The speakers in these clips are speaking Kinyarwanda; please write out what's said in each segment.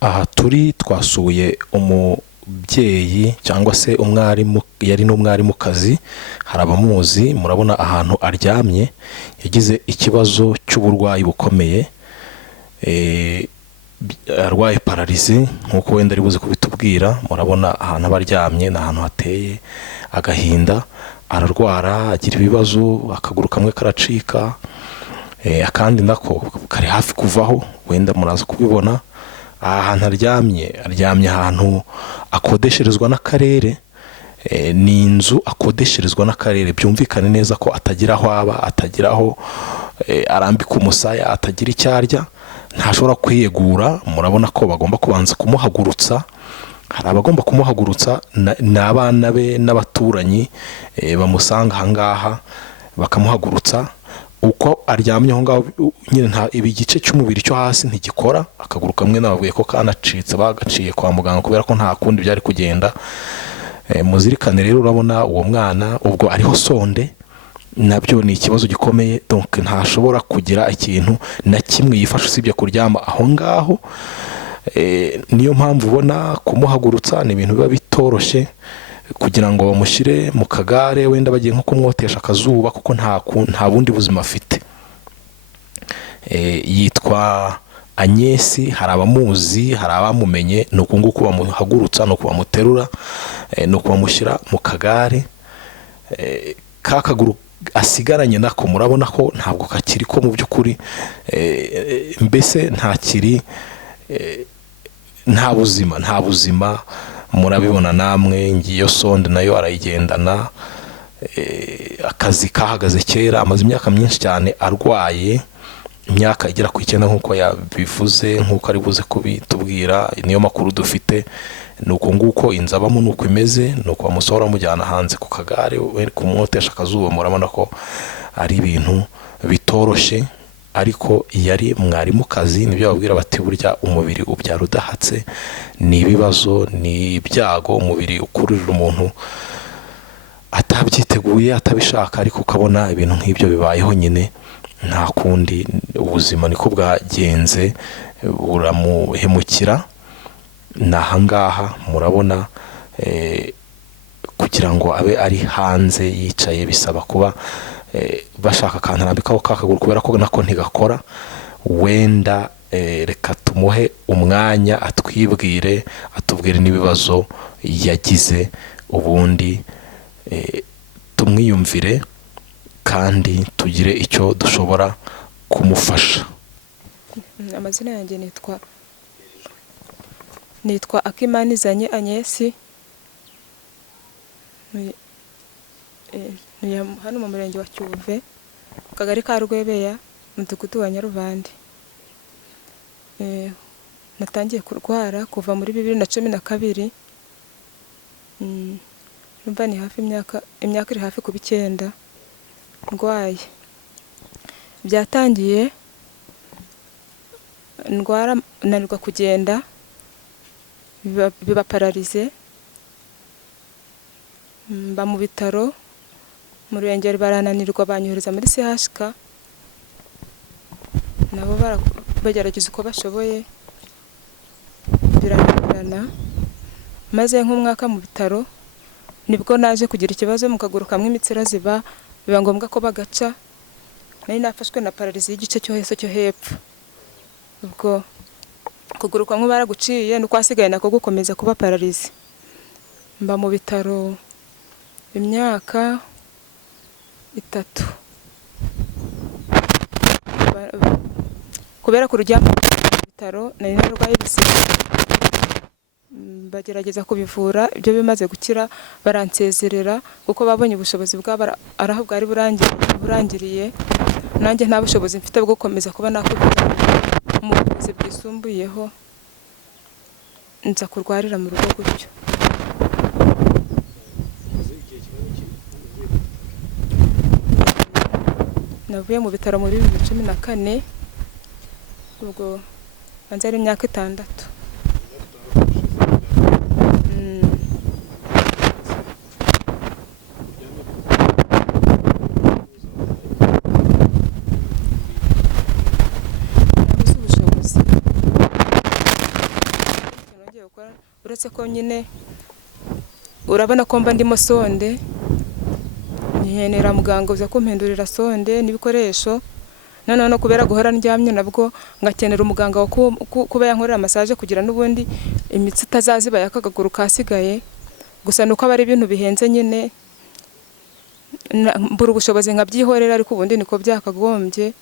aha turi twasuye umubyeyi cyangwa se umwarimu, yari n'umwarimukazi, hari abamuzi, murabona ahantu aryamye, yagize ikibazo cy'uburwayi bukomeye, yarwaye pararize nkuko wenda ari buze kubitubwira. Murabona ahantu abaryamye ni ahantu hateye agahinda, ararwara, agira ibibazo, akaguru kamwe karacika, akandi nako kari hafi kuvaho, wenda muraza kubibona. Ahantu aryamye ahantu akodesherezwa n'akarere, ni inzu akodesherezwa n'akarere, byumvikane neza ko atagira aho aba, atagira aho arambika umusaya, atagira icyo arya, ntashobora kwiyegura. Murabona ko bagomba kubanza kumuhagurutsa, hari abagomba kumuhagurutsa n'abana be n'abaturanyi bamusanga ahangaha bakamuhagurutsa. Uko aryamye aho ngaho nyine igice cy'umubiri cyo hasi ntigikora, akaguru kamwe nababwiye ko kanacitse, bagaciye kwa muganga kubera ko nta kundi byari kugenda. Muzirikane rero, urabona uwo mwana ubwo ariho sonde, nabyo ni ikibazo gikomeye, donc ntashobora kugira ikintu na kimwe yifasha usibye kuryama aho ngaho. Niyo mpamvu ubona kumuhagurutsa ni ibintu biba bitoroshye, kugira ngo bamushyire mu kagare, wenda bagiye nko kumwotesha akazuba, kuko nta bundi buzima afite. Yitwa Anyesi, hari abamuzi, hari abamumenye. Ni uku nguku bamuhagurutsa, ni uku bamuterura, ni uku bamushyira mu kagare. Ka kaguru asigaranye nako murabona ko ntabwo kakiri, ko mu by'ukuri mbese ntakiri, nta buzima. Murabibona namwe, ngiyo sonde nayo arayigendana. Akazi kahagaze kera, amaze imyaka myinshi cyane arwaye, imyaka igera ku 9 nkuko yabivuze, nkuko ari buze kubitubwira. Niyo makuru dufite, nuko nguko inzabamo, nuko imeze, nuko bamusohora mujyana hanze ku kagare, kumwotesha akazuba. Murabona ko ari ibintu bitoroshye, ariko yari mwarimukazi. Nibyo babwira bati burya umubiri ubyara udahatse, ni ibibazo, ni ibyago umubiri ukururira umuntu atabyiteguye, atabishaka, ariko ukabona ibintu nk'ibyo bibayeho nyine, nta kundi. Ubuzima niko bwagenze, buramuhemukira. Nahangaha murabona kugira ngo abe ari hanze yicaye, bisaba kuba bashaka kantarambikaho kakaguru, kubera ko nako ntigakora. Wenda reka tumuhe umwanya atwibwire, atubwire n'ibibazo yagize, ubundi tumwiyumvire kandi tugire icyo dushobora kumufasha. Amazina yanjye nitwa Akimanizanye Anyesi, hano mu murenge wa Cyuve, kagari ka Rwebeya, mudugudu wa Nyarubande. Natangiye kurwara kuva muri 2012. Numva ni hafi imyaka iri hafi kuba 9 ndwaye. Byatangiye ndwara, nanirwa kugenda, biba pararize, mba mu bitaro, mu Ruhengeri barananirwa, banyohereza muri CHK. Nabo bagerageza uko bashoboye, birananirana. Maze nk'umwaka mu bitaro, nibwo naje kugira ikibazo mu kaguru kamwe, imitsi iraziba, biba ngombwa ko bagaca. Nari nafashwe na pararize y'igice cyo hese cyo hepfo. Ubwo kuguru kamwe baraguciye, nuko hasigaye nako gukomeza kuba pararize. Mba mu bitaro imyaka 3 kubera kuryama mu bitaro. Nari narwaye ibisebe, bagerageza kubivura, ibyo bimaze gukira baransezerera, kuko babonye ubushobozi bwabo araho bwari burangiriye. Nanjye nta bushobozi mfite bwo gukomeza kuba nakwivura mu buvuzi bwisumbuyeho, nza kurwarira mu rugo gutyo. Navuye mu bitaro muri 2014, ubwo banze ari imyaka 6. kuvura, uretse ko nyine urabona ko mba ndimo sonde, nkenera muganga uza kumpindurira sonde n'ibikoresho, noneho no kubera guhora ndyamye nabwo ngakenera umuganga wo kuba yankorera massage kugira n'ubundi imitsi itazaziba yakagaguru kasigaye. Gusa nuko aba ari ibintu bihenze nyine, mbura ubushobozi nkabyihorera, ariko ubundi niko byakagombye.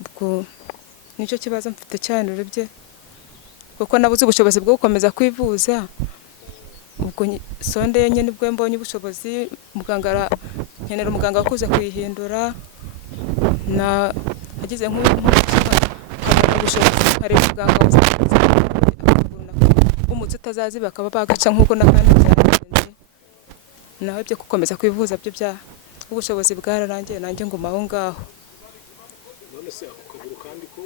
Ubwo nicyo kibazo mfite cyane urebye, kuko nabuze ubushobozi bwo gukomeza kwivuza. Ubwo sonde yenye nibwo mbonye ubushobozi, muganga nkenera umuganga wakuze kuyihindura, na hagize nk'ubushobozi hari muganga umutsi utazaziba bakaba bagaca nk'uko n'akandi byagenze. Naho byo gukomeza kwivuza byo ubushobozi bwararangiye, nanjye nguma aho ngaho. None se ako kaguru kandi ko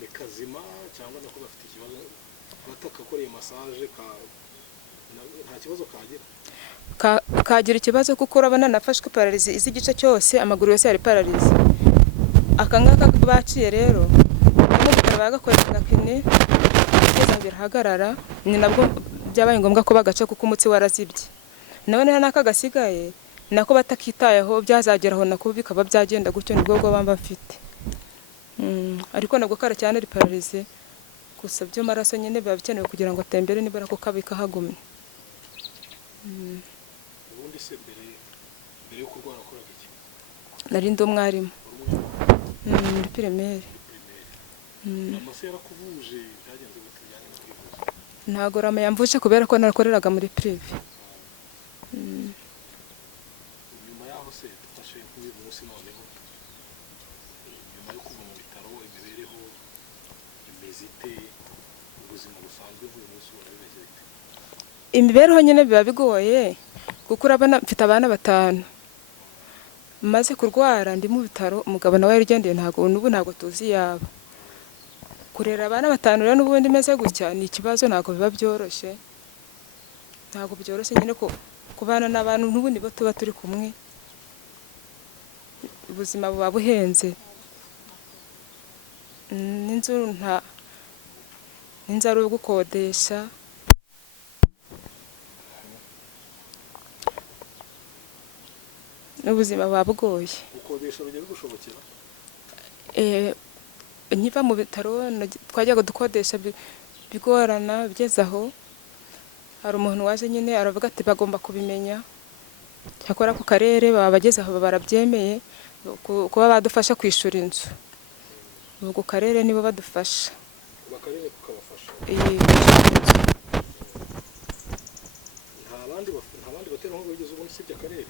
ni kazima cyangwa nako gafite ikibazo, batakakoreye massage nta kibazo kagira? Kagira ikibazo kuko urabona nafashwe pararize iz'igice cyose, amaguru yose yari pararize. Aka ngaka baciye rero bagakorera agakine kugeza birahagarara, ni nabwo byabaye ngombwa ko bagaca kuko umutsi warazibye. None n'aka gasigaye nako batakitayeho byazageraho nako bikaba byagenda gutyo, nibwo bwo bamba mfite. Ariko nabwo kara cyane ari pararize, gusa byo maraso nyine biba bikenewe kugira ngo atembere nibara ko kabika hagumye. Ubundi se mbere yo kurwara koraga iki? Nari ndi umwarimu muri primaire. Mama se yarakuvuje byagenze gute bijyanye no kwivuza? Ntago rama yamvuje kubera ko narakoreraga muri prive. Nyuma yaho se dufashe nk'uyu munsi noneho, nyuma yo kuva mu bitaro, imibereho imeze ite, ubuzima busanzwe nk'uyu munsi bimeze bite? Imibereho nyine biba bigoye kuko urabona mfite abana 5. Maze kurwara ndi mu bitaro, umugabo nawe yarigendeye, ntago tuzi yaba. Kurera abana 5 rero n'ubundi meze gutya ni ikibazo, ntago biba byoroshye. Ntago byoroshye nyine ko kubana n'abantu n'ubundi bo tuba turi kumwe, ubuzima buba buhenze. N'inzu n'inzara yo gukodesha. Ubuzima buba bugoye. Gukodesha bijya bigushobokera? Nkiva mu bitaro twajyaga dukodesha bigorana, bigeze aho hari umuntu waje nyine aravuga ati bagomba kubimenya, cyakora ku karere baba bageze aho barabyemeye kuba badufasha kwishura inzu. Ubwo karere nibo badufasha. Bakarere kukabafasha? Nta bandi batera nko bigeze ubundi sibye akarere?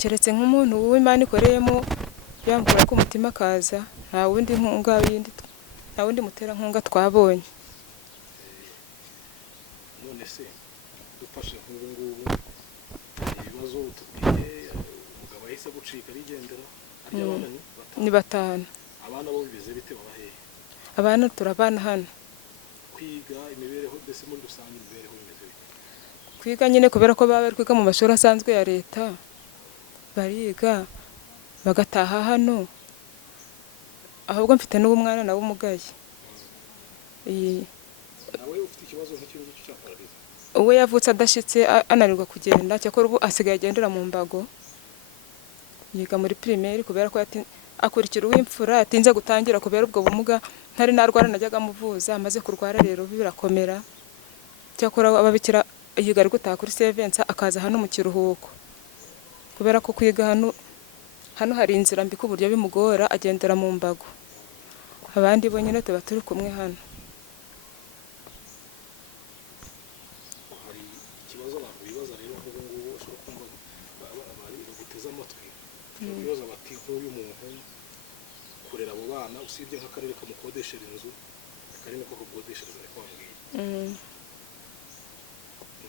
Keretse nk'umuntu w'Imana ikoreyemo yambura ko umutima kaza, nta wundi mutera nkunga twabonye. None se dufashe nk'ubu ngubu ibibazo utubwiye, umugabo yahise gucika arigendera, arya abana ni 5. Abana bo bimeze bite, baba hehe? Abana turabana hano. Kwiga, imibereho mbese muri rusange imibereho bimeze bite? Kwiga nyine kubera ko baba bari kwiga mu mashuri asanzwe ya leta, bariga bagataha hano. Ahubwo mfite n'umwana nawe umugaye. Nawe ufite ikibazo nk'icyo cya pararize? Uwe yavutse adashitse, ananirwa kugenda, cyakora ubu asigaye agendera mu mbago. Yiga muri primaire kubera ko akurikira uw'imfura, yatinze gutangira kubera ubwo bumuga. Ntari narwara najyaga muvuza, amaze kurwara rero birakomera. Cyakora ababikira yiga ari gutaha kuri Sevensa, akaza hano mu kiruhuko. Kubera ko kwiga hano hari inzira mbi ku buryo bimugora, agendera mu mbago. Abandi bo nyine tuba turi kumwe hano. Hari ikibazo abantu bibaza rero nk'ubu ngubu ushobora kumva baguteze amatwi, bibaza bati nk'uyu muntu kurera abo bana, usibye nk'akarere kamukodeshera inzu, akarere niko kakodeshereza ariko bambwiye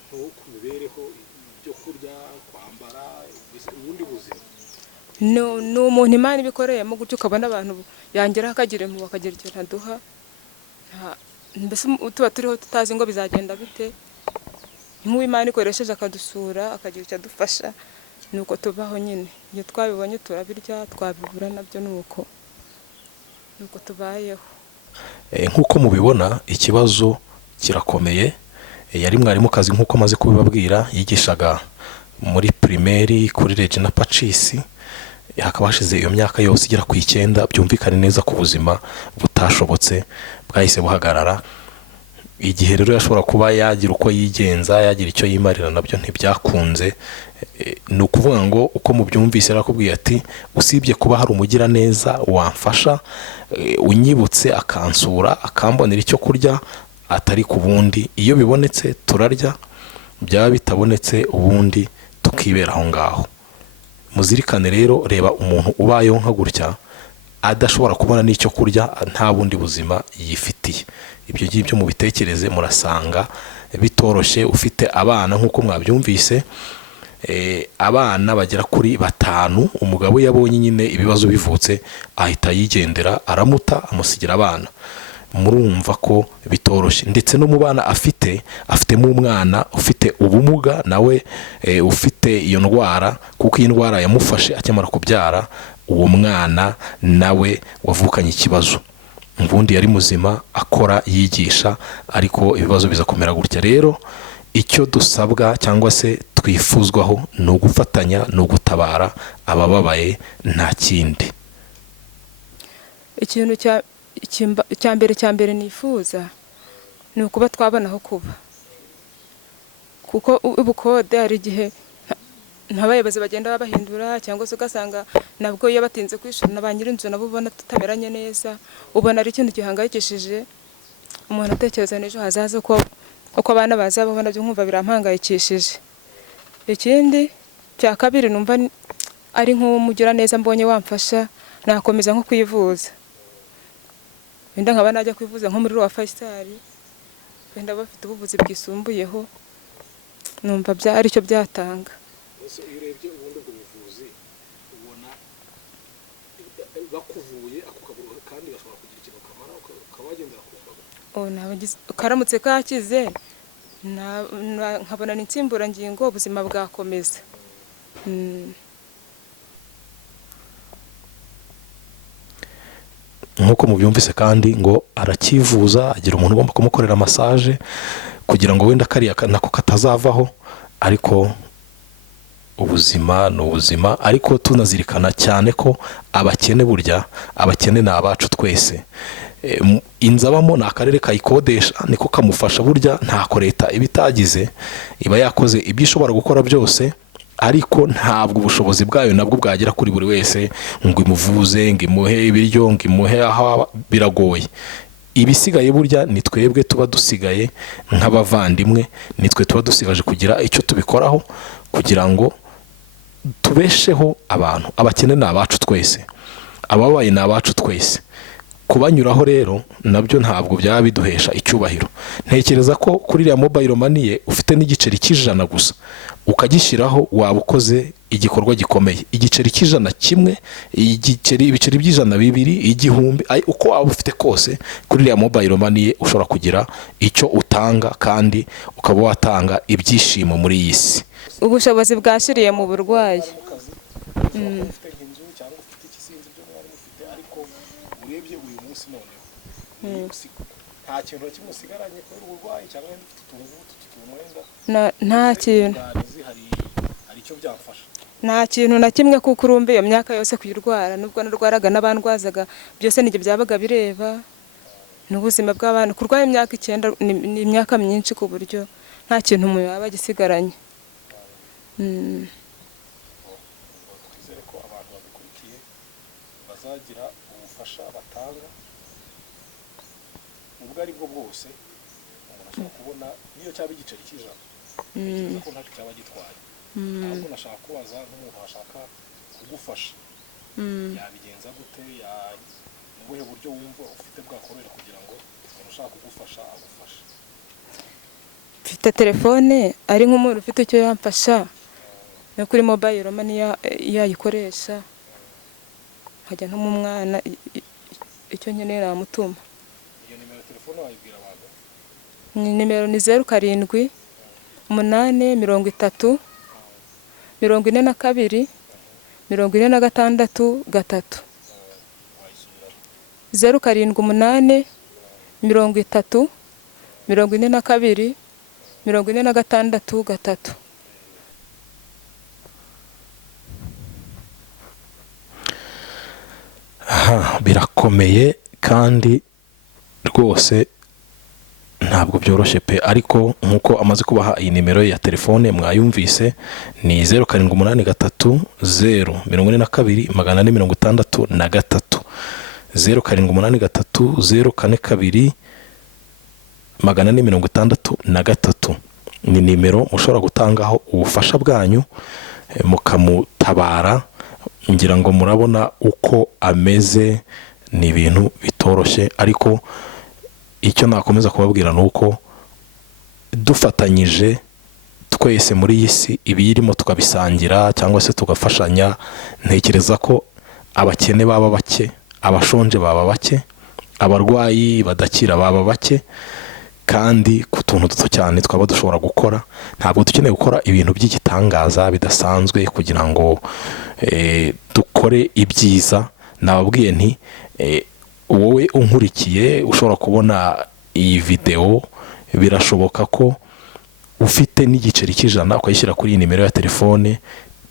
nko ku mibereho, ibyo kurya, kwambara, ubundi buzima. Ni umuntu Imana ibikoreyemo gutyo, ukabona abantu yangeraho akagira impuhwe, akagira ikintu aduha. Mbese tuba turiho tutazi ngo bizagenda bite. Nk'Imana ikoresheje akadusura, akagira icyo adufasha, nuko tubaho nyine. Iyo twabibonye turabirya, twabibura nabyo nuko tubayeho. Nk'uko mubibona, ikibazo kirakomeye. Yari mwarimukazi nk'uko amaze kubibabwira, yigishaga muri primaire kuri Regina Pacis. Hakaba hashize iyo myaka yose igera ku 9, byumvikane neza ku buzima butashobotse bwahise buhagarara. Igihe rero yashobora kuba yagira uko yigenza, yagira icyo yimarira, nabyo ntibyakunze. Ni ukuvuga ngo uko mubyumvise arakubwiye ati usibye kuba hari umugira neza wamfasha, unyibutse akansura akambonera icyo kurya, atari ku bundi iyo bibonetse turarya, byaba bitabonetse ubundi tukibera aho ngaho. Muzirikane rero, reba umuntu ubayeho nka gutya adashobora kubona n'icyo kurya, nta bundi buzima yifitiye. Ibyo ngibyo mubitekereze, murasanga bitoroshye. Ufite abana nk'uko mwabyumvise, abana bagera kuri 5, umugabo yabonye nyine ibibazo bivutse ahita yigendera, aramuta amusigira abana. Murumva ko bitoroshye. Ndetse no mu bana afitemo umwana ufite ubumuga, nawe ufite iyo ndwara, kuko iyi ndwara yamufashe akimara kubyara. Uwo mwana nawe wavukanye ikibazo, ubundi yari muzima akora yigisha, ariko ibibazo biza kumera gutya. Rero icyo dusabwa cyangwa se twifuzwaho ni ugufatanya, ni ugutabara abababaye, nta kindi. Ikintu cya mbere nifuza ni ukuba twabona aho kuba, kuko ubukode hari igihe n'abayobozi bagenda babahindura, cyangwa se ugasanga nabwo iyo batinze kwishura na ba nyir'inzu nabo ubona tutaberanye neza. Ubona ari ikintu gihangayikishije umuntu atekereza n'ejo hazaza uko abana bazabaho, nabyo nkumva birampangayikishije. Ikindi cya kabiri, numva ari nk'umugira neza mbonye wamfasha, nakomeza nko kwivuza, wenda nkaba najya kwivuza nko muri wa Faisal, wenda bafite ubuvuzi bwisumbuyeho, numva ari cyo byatanga. Iyo urebye ubundi ubwo buvuzi ubona bakuvuye ako kaguru, kandi gashobora kugira ikintu kamara, ukaba wagendera ku mbago. Karamutse kakize nkabona n'insimburangingo, ubuzima bwakomeza. Nk'uko mubyumvise kandi ngo arakivuza, agira umuntu ugomba kumukorera massage kugira ngo wenda kariya nako katazavaho. Ariko ubuzima ni ubuzima. Ariko tunazirikana cyane ko abakene, burya abakene ni abacu twese. Inzabamo ni akarere kayikodesha, niko kamufasha. Burya ntako leta ibitagize, iba yakoze ibyo ishobora gukora byose, ariko ntabwo ubushobozi bwayo nabwo bwagera kuri buri wese ngo imuvuze, ngo imuhe ibiryo, ngo imuhe aho. Biragoye. Ibisigaye burya ni twebwe tuba dusigaye nk'abavandimwe, nitwe tuba dusigaje kugira icyo tubikoraho kugira ngo tubesheho abantu. Abakene ni abacu twese, ababaye ni abacu twese. Kubanyuraho rero nabyo ntabwo byaba biduhesha icyubahiro. Ntekereza ko kuri iriya mobile money ufite n'igiceri cy'ijana gusa, ukagishyiraho waba ukoze igikorwa gikomeye. Igiceri cy'ijana kimwe, ibiceri by'ijana 2, 1000, uko waba ufite kose, kuri iriya mobile money ushobora kugira icyo utanga, kandi ukaba watanga ibyishimo muri iyi si. Ubushobozi bwashiriye mu burwayi. Nta kintu kimwe nsigaranye kuri uburwayi, cyangwa ufite utuntu nta kintu, hari icyo byamfasha. Nta kintu na kimwe, kuko urumva iyo myaka yose kuyirwara, nubwo narwaraga n'abandwazaga, byose nibyo byabaga bireba n'ubuzima bw'abana. Kurwara imyaka 9 ni imyaka myinshi, ku buryo nta kintu umuntu yaba agisigaranye. Twizere ko abantu babikurikiye bazagira ubufasha batanga ubwo ari bwo bwose. Umuntu ashobora kubona niyo cyaba igiceri cy'ijana, ntekereza ko ntacyo cyaba gitwaye. Ahubwo nashaka kubaza nk'umuntu ashaka kugufasha, yabigenza gute? Mu buhe buryo wumva ufite bwakorera kugira ngo umuntu ushaka kugufasha agufashe? Mfite telefone, ari nk'umuntu ufite icyo yamfasha, no kuri mobile money yayikoresha, nkajya nko mu mwana icyo nkeneye namutuma. Iyo nimero telefone wayibwira abantu? Nimero ni 07 8 30 42 46 3. 07 8 30 42 46 3. Birakomeye kandi rwose ntabwo byoroshye pe, ariko nkuko amaze kubaha iyi nimero ya telefone mwayumvise ni 0783 042 463, 0783 042 463. Ni nimero mushobora gutangaho ubufasha bwanyu mukamutabara. Ngira ngo murabona uko ameze, ni ibintu bitoroshye, ariko icyo nakomeza kubabwira nuko dufatanyije twese muri iyi si ibiyirimo tukabisangira cyangwa se tugafashanya, ntekereza ko abakene baba bake, abashonje baba bake, abarwayi badakira baba bake, kandi ku tuntu duto cyane twaba dushobora gukora. Ntabwo dukeneye gukora ibintu by'igitangaza bidasanzwe kugira ngo dukore ibyiza. Nababwiye nti wowe unkurikiye ushobora kubona iyi video, birashoboka ko ufite n'igiceri cy'ijana ukayishyira kuri iyi nimero ya telefone.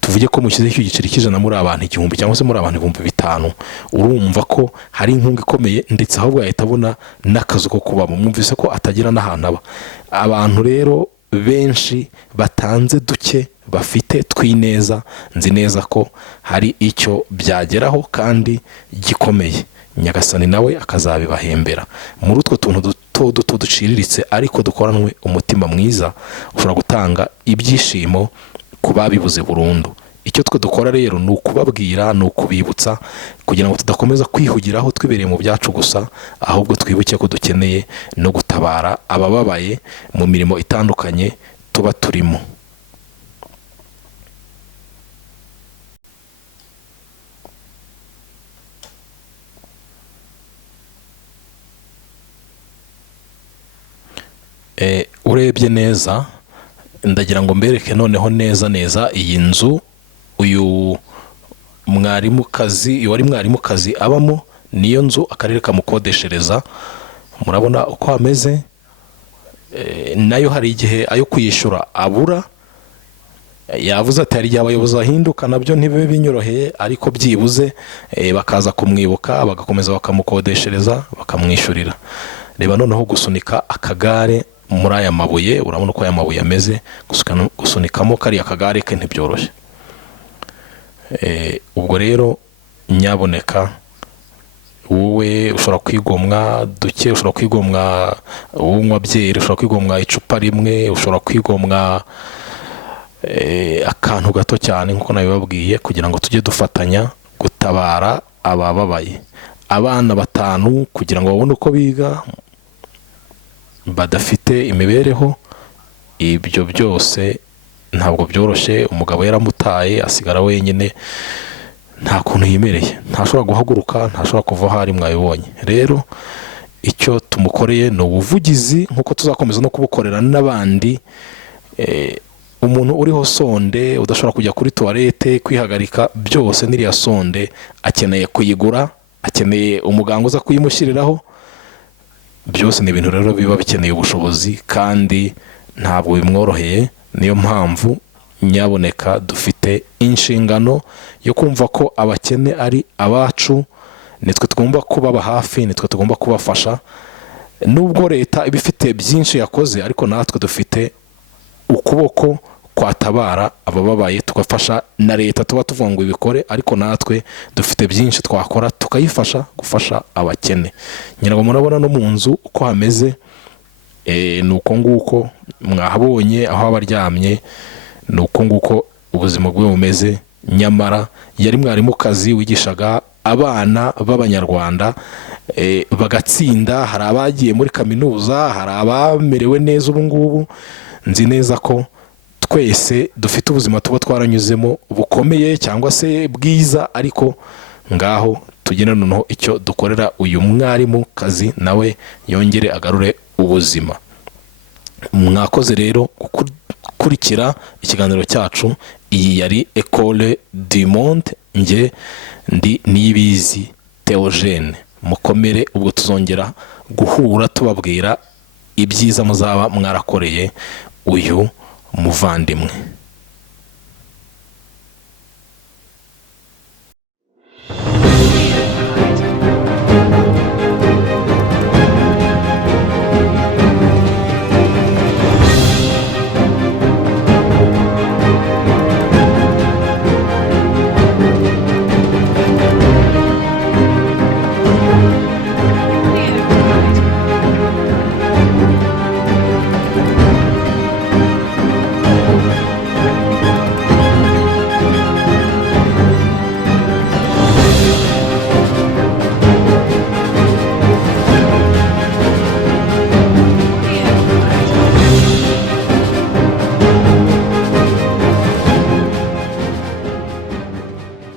Tuvuge ko mushyizeho igiceri cy'ijana muri abantu 1000 cyangwa se muri abantu 5000, urumva ko hari inkunga ikomeye, ndetse ahubwo yahita abona n'akazi ko kubamo. Mwumvise ko atagira n'ahantu aba. Abantu rero benshi batanze duke bafite twineza, nzi neza ko hari icyo byageraho kandi gikomeye. Nyagasani nawe akazabibahembera. Muri utwo tuntu duto duciriritse ariko dukoranwe umutima mwiza, ushobora gutanga ibyishimo ku babibuze burundu. Icyo twe dukora rero ni ukubabwira, ni ukubibutsa, kugira ngo tudakomeza kwihugiraho twibereye mu byacu gusa, ahubwo twibuke ko dukeneye no gutabara abababaye mu mirimo itandukanye tuba turimo. Urebye neza, ndagira ngo mbereke noneho neza iyi nzu uyu mwarimukazi, wari mwarimukazi abamo, niyo nzu akarere kamukodeshereza. Murabona uko hameze. Nayo hari igihe ayo kuyishura abura, yavuze ati hari igihe abayobozi bahinduka nabyo ntibibe binyoroheye, ariko byibuze bakaza kumwibuka bagakomeza bakamukodeshereza bakamwishyurira. Reba noneho gusunika akagare muri aya mabuye, urabona uko aya mabuye ameze, gusunikamo kariya kagare ke ntibyoroshye. Ubwo rero nyaboneka wowe ushobora kwigomwa duke, ushobora kwigomwa unywa byeri, ushobora kwigomwa icupa rimwe, ushobora kwigomwa akantu gato cyane nkuko nabibabwiye, kugira ngo tujye dufatanya gutabara abababaye. Abana 5 kugira ngo babone uko biga badafite imibereho, ibyo byose ntabwo byoroshye. Umugabo yaramutaye asigara wenyine, nta kuntu yimereye, ntashobora guhaguruka, ntashobora kuva aho ari, mwabibonye. Rero icyo tumukoreye ni ubuvugizi, nkuko tuzakomeza no kubukorera n'abandi. Umuntu uriho sonde udashobora kujya kuri toilette kwihagarika, byose n'iriya sonde akeneye kuyigura, akeneye umuganga uza kuyimushyiriraho. Byose ni ibintu rero biba bikeneye ubushobozi kandi ntabwo bimworoheye. Niyo mpamvu nyaboneka dufite inshingano yo kumva ko abakene ari abacu, nitwe tugomba kubaba hafi, nitwe tugomba kubafasha. Nubwo leta ibifite byinshi yakoze, ariko natwe dufite ukuboko kwatabara abababaye, tugafasha na leta tuba tuvuga ngo ibikore, ariko natwe dufite byinshi twakora tukayifasha gufasha abakene. Nyirago murabona no mu nzu uko hameze, nuko nguko mwahabonye aho abaryamye, nuko nguko ubuzima bwe bumeze. Nyamara yari mwarimukazi wigishaga abana b'Abanyarwanda bagatsinda. Hari abagiye muri kaminuza, hari abamerewe neza ubu ngubu. Nzi neza ko twese dufite ubuzima tuba twaranyuzemo bukomeye cyangwa se bwiza, ariko ngaho tugena noneho icyo dukorera uyu mwarimukazi nawe yongere agarure ubuzima. Mwakoze rero gukurikira ikiganiro cyacu. Iyi yari Ecole du Monde, nge ndi Niyibizi Theogene. Mukomere, ubwo tuzongera guhura tubabwira ibyiza muzaba mwarakoreye uyu muvandimwe.